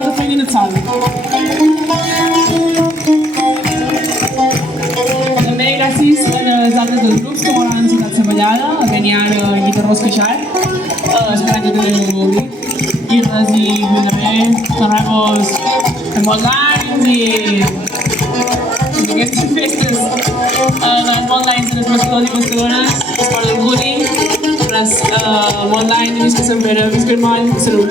in het zand. També gràcies a les altres dos grups que volen ciutat Saballada, a Beniar i Guitarrós Queixat. Esperant que teniu molt bé. I res, i també tornem-vos en molts anys i aquestes festes dels molts anys de les pescadors i pescadores, esport del Guri, res, molt any, visca Sant Pere, visca el moll, salut.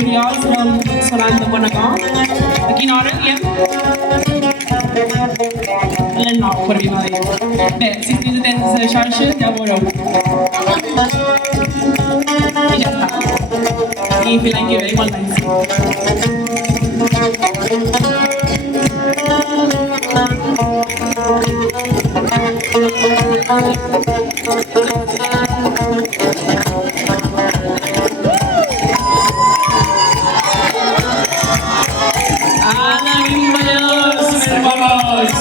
Juliol sonant de bon acord. A quina hora, diem? l'ennou per mi va dir. Bé, si estiguis atents a la xarxa ja ho veureu. I ja està. I fins l'any que ve, igual d'anys. Ànim, balladors, superguapos!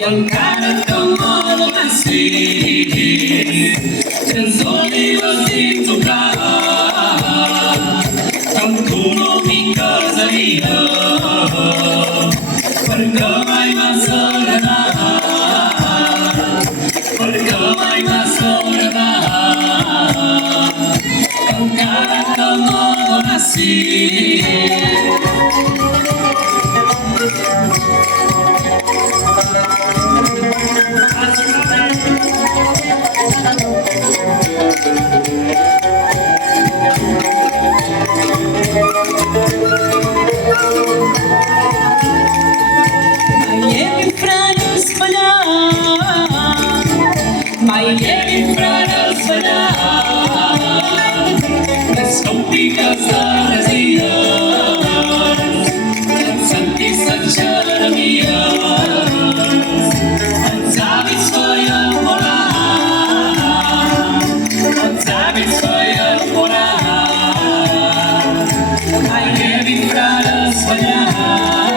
I encara com el massís sense olives dins un prat com tu no m'hi casaria perquè mai m'has agradat perquè mai m'has agradat encara que no donessis. Mai he vist fallar les còmpliques heresies els sentits en xeremies els hàbits feien volar els hàbits feien volar mai he vist frares fallar